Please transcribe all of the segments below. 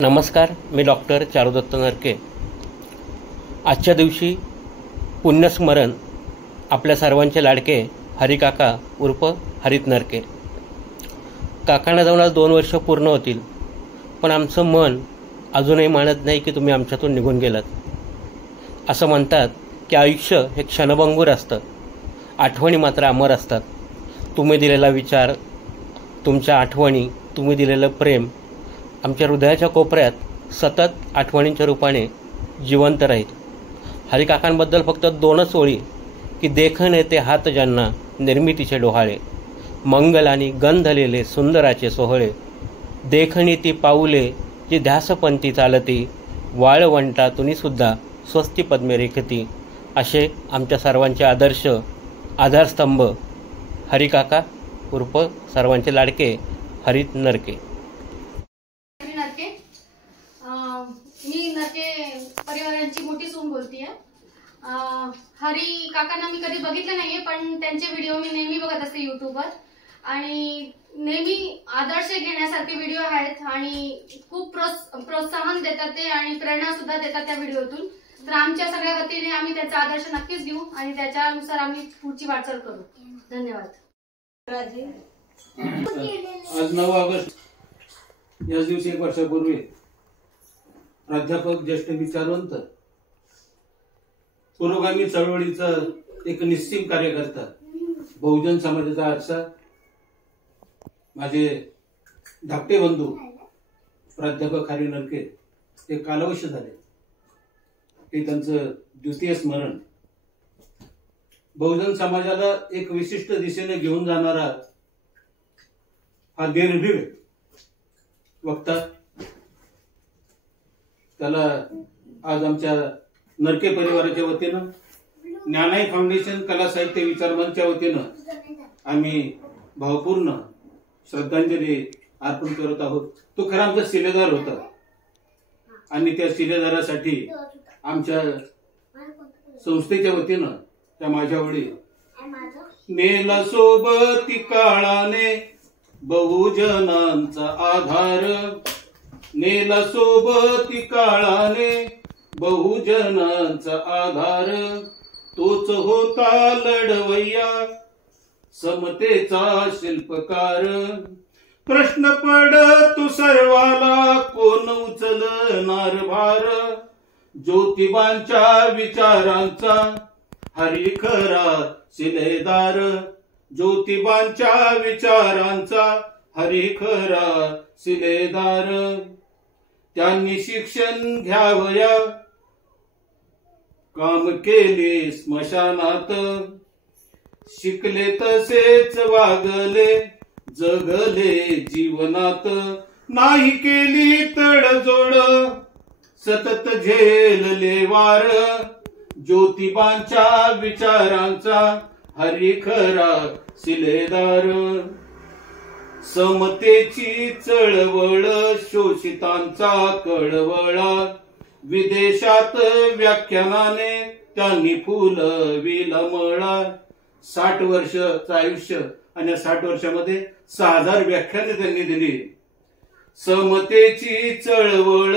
नमस्कार, मी डॉक्टर चारुदत्त नरके। आजच्या दिवशी पुण्यस्मरण आपल्या सर्वांचे लाडके हरिकाका उर्फ हरित नरके। काकांना जाऊन आज 2 वर्ष पूर्ण होतील, पण आमचं मन अजूनही मानत नाही की तुम्ही आमच्यातून निघून गेलात। असं म्हणतात की आयुष्य हे क्षणभंगूर असतं, आठवणी मात्र अमर असतात। तुम्ही दिलेला विचार, तुमच्या आठवणी, तुम्ही दिलेलं प्रेम आमच्या हृदयाच्या कोपऱ्यात सतत आठवणींच्या रूपाने जिवंत राहील। हरिकाकांबद्दल फक्त 2च ओळी की देखणे ते हात ज्यांना निर्मितीचे डोहाळे, मंगल आणि गंधलेले सुंदराचे सोहळे, देखणी ती पाऊले जी ध्यासपंथी चालती, वाळवंटा तुनी सुद्धा स्वस्ती पद्मे रेखती। असे आमच्या सर्वांचे आदर्श आधारस्तंभ हरिकाका उर्फ सर्वांचे लाडके हरित नरके। मी नरके परिवारांची मोठी सून बोलतीये। हरी काकांना मी कधी बघितलं नाहीये, पण त्यांचे व्हिडिओ मी नेहमी बघत असते युट्यूबवर आणि नेहमी आदर्श घेण्यासारखे व्हिडिओ आहेत आणि खूप प्रोत्साहन देतात ते आणि प्रेरणा सुद्धा देतात त्या व्हिडिओतून। तर आमच्या सगळ्या वतीने आम्ही त्याचा आदर्श नक्कीच घेऊ आणि त्याच्यानुसार आम्ही पुढची वाटचाल करू। धन्यवाद। आज 9 ऑगस्ट याच दिवशी 1 वर्षापूर्वी प्राध्यापक, ज्येष्ठ विचारवंत, पुरोगामी चळवळीचा एक निस्सीम कार्यकर्ता, बहुजन समाजाचा आरसा, माझे धाकटे बंधू प्राध्यापक हरी नरके ते कालवश झाले। हे त्यांचं द्वितीय स्मरण बहुजन समाजाला एक विशिष्ट दिशेने घेऊन जाणारा हा निर्भीड वक्ता, त्याला आज आमच्या नरके परिवाराच्या वतीनं, ज्ञानाई फाउंडेशन कला साहित्य विचार मंचच्या वतीनं आम्ही भावपूर्ण श्रद्धांजली अर्पण करत आहोत। तो खरा आमचा शिलेदार होता आणि त्या शिलेदारासाठी आमच्या संस्थेच्या वतीनं त्या माझ्या वडील नेला सोबती काळाने बहुजनांचा आधार, नेला सोबती काळाने बहुजनांचा आधार, तोच होता लढवय्या समतेचा शिल्पकार। प्रश्न पडतो सर्वाला कोण उचलणार भार, ज्योतिबांच्या विचारांचा हरी खरा शिलेदार, ज्योतिबांच्या विचारांचा हरी खरा शिलेदार। त्यांनी शिक्षण घ्यावया काम केले स्मशानात, शिकले तसेच वागले जगले जीवनात, नाही केली तडजोड सतत झेलले वार, ज्योतिबांच्या विचारांचा हरी खरा शिलेदार। समतेची चळवळ शोषितांचा कळवळा, विदेशात व्याख्यानाने त्यांनी फुलविला मळा। 60 वर्षाचं आयुष्य आणि 60 वर्षामध्ये 6000 व्याख्याने त्यांनी दिली। समतेची चळवळ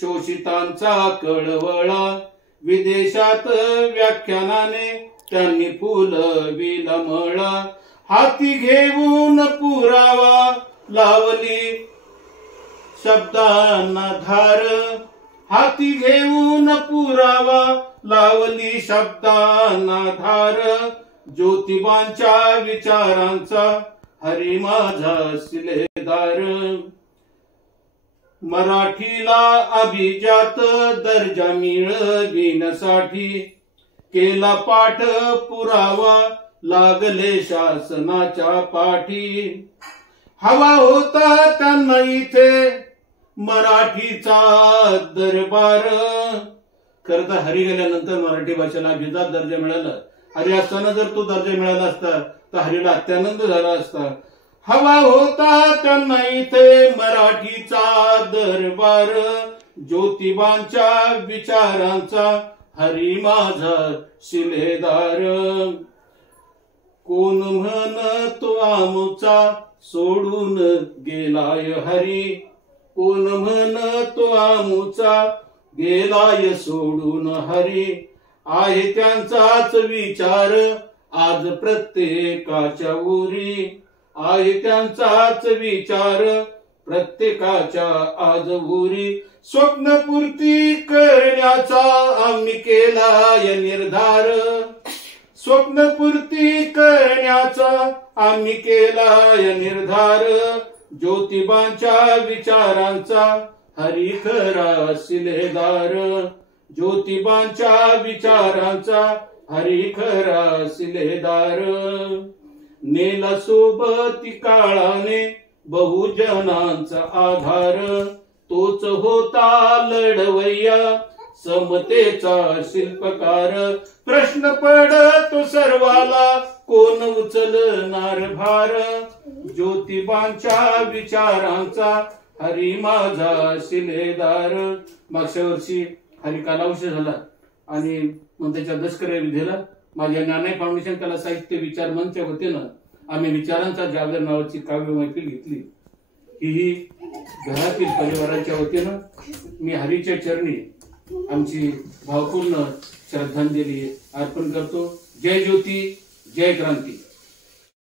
शोषितांचा कळवळा, विदेशात व्याख्यानाने त्यांनी फुलविला मळा। हाती घेऊन पुरावा लावली शब्दांना धार, हाती घेऊन पुरावा लावली शब्दांना धार, ज्योतिबांच्या विचारांचा हरी माझा शिलेदार। मराठीला अभिजात दर्जा मिळविण्यासाठी केला पाठ पुरावा लागले शासनाच्या पाठी। हवा होता त्यांना इथे मराठीचा दरबार। खरं तर हरी गेल्यानंतर मराठी भाषेला अभिजात दर्जा मिळाला। हरी असताना जर तो दर्जा मिळाला असता तर हरीला अत्यानंद झाला असता। हवा होता त्यांना इथे मराठीचा दरबार, ज्योतिबांच्या विचारांचा हरी माझा शिलेदार। कोण म्हणतो आमचा सोडून गेलाय हरी, कोण म्हणतो आमुचा गेलाय सोडून हरी. आहे त्यांचाच विचार आज प्रत्येकाच्या उरी. आहे त्यांचाच विचार प्रत्येकाच्या आज उरी. स्वप्नपूर्ती करण्याचा आम्ही केलाय निर्धार. स्वप्नपूर्ती करण्याचा आम्ही केलाय निर्धार. ज्योतिबांच्या विचारांचा हरी खरा शिलेदार. ज्योतिबांच्या विचारांचा हरी खरा शिलेदार. नेला सोबती काळाने बहुजनांचा आधार. तोच होता लढवय्या समतेचा शिल्पकार. प्रश्न पडतो सर्वाला कोण उचलणार भार. ज्योतिबांच्या विचारांचा हरी माझा शिलेदार. मागच्या वर्षी हरिकाला उशीर झाला आणि मग त्याच्या दशकर्या विधेला माझ्या ज्ञानाय फाउंडेशन कला साहित्य विचार मंचच्या वतीनं आम्ही विचारांचा जागर नावाची काव्य मैफिल घेतली. ही घरातील परिवाराच्या वतीनं मी हरीच्या चरणी आमची भावपूर्ण श्रद्धांजली अर्पण करतो. जय ज्योती, जय क्रांती.